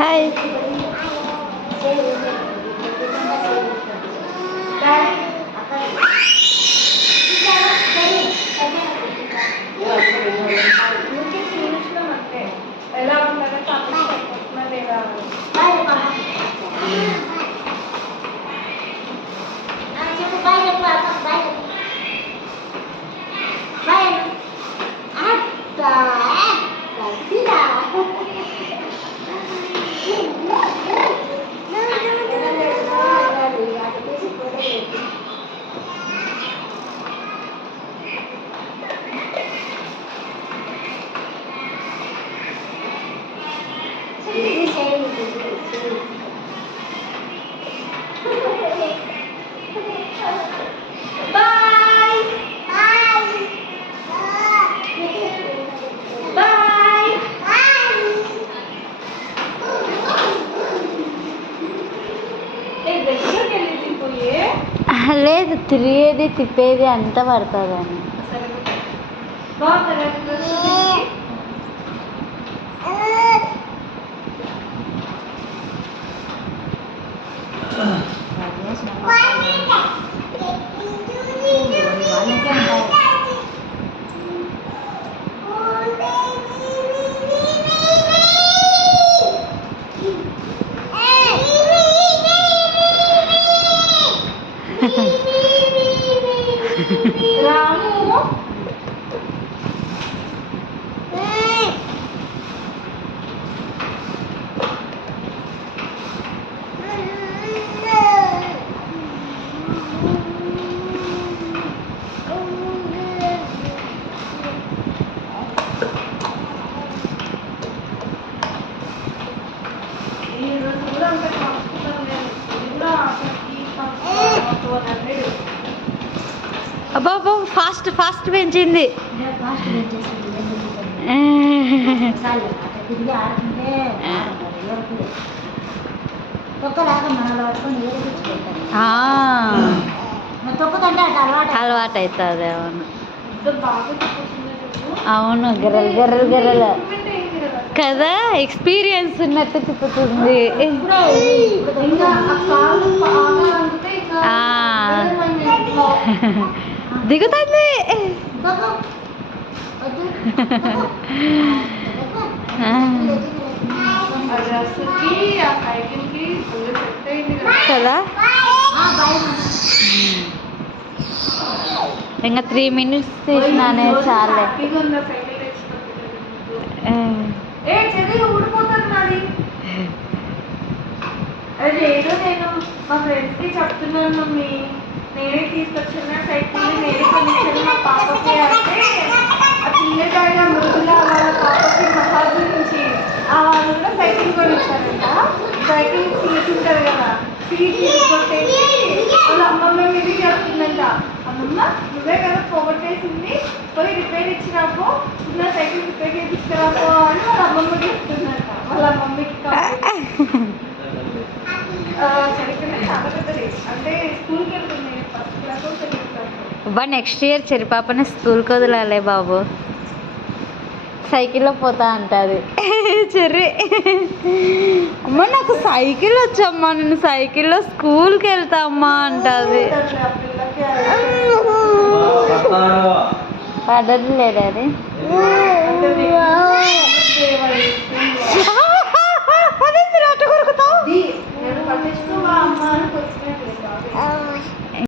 Hi. ఎలా ఉంటారో లేదా లేదు, తిరిగేది తిప్పేది అంతా పడుతుందని. రాము ఈరోజు కూడా అంటే కూడా అబ్బా అబ్బా, ఫాస్ట్ ఫాస్ట్ పెంచింది. అలవాటు అవుతుంది. అవును అవును, గర్రలు గర్రలు గర్రలు కదా, ఎక్స్పీరియన్స్ ఉన్నట్టు తిప్పుతుంది. దిగుతుంది. కదా, ఇంకా 3 minutes తీసినానే చాలే. అదేదో నేను మా ఫ్రెండ్స్కి చెప్తున్నాను మమ్మీ, నేనే తీసుకొచ్చిన సైకిల్ నేనే కొనిచ్చాను మా పాపకి అంటే, ఆ పిల్లకాయ మృదుల వాళ్ళ పాపకి మహాజు నుంచి ఆ వాళ్ళు కూడా సైకిల్ కొనిచ్చారంట. సైకిల్ సీట్ ఉంటుంది కదా, సీట్ కొట్టేసి వాళ్ళ అమ్మమ్మ మీద చెప్తుందంట, అమ్మమ్మ నువ్వే కదా పోగొట్టేసింది, పోయి రిపేర్ ఇచ్చినాపో, నా సైకిల్ రిపేర్ చేయించుకురాపో అని వాళ్ళ అమ్మమ్మకి చెప్తుందంట. వాళ్ళ మమ్మీకి అంటే స్కూల్కి వెళ్తుంది, ఫస్ట్ క్లాస్ సెకండ్ క్లాస్. బా నెక్స్ట్ ఇయర్ చెరిపాపని స్కూల్కి వదలాలే బాబు, సైకిల్లో పోతా అంటుంది చెర్రి. అమ్మ నాకు సైకిల్ వచ్చమ్మా, నేను సైకిల్లో స్కూల్కి వెళ్తా అమ్మా అంటుంది. పడదులే డాడీ.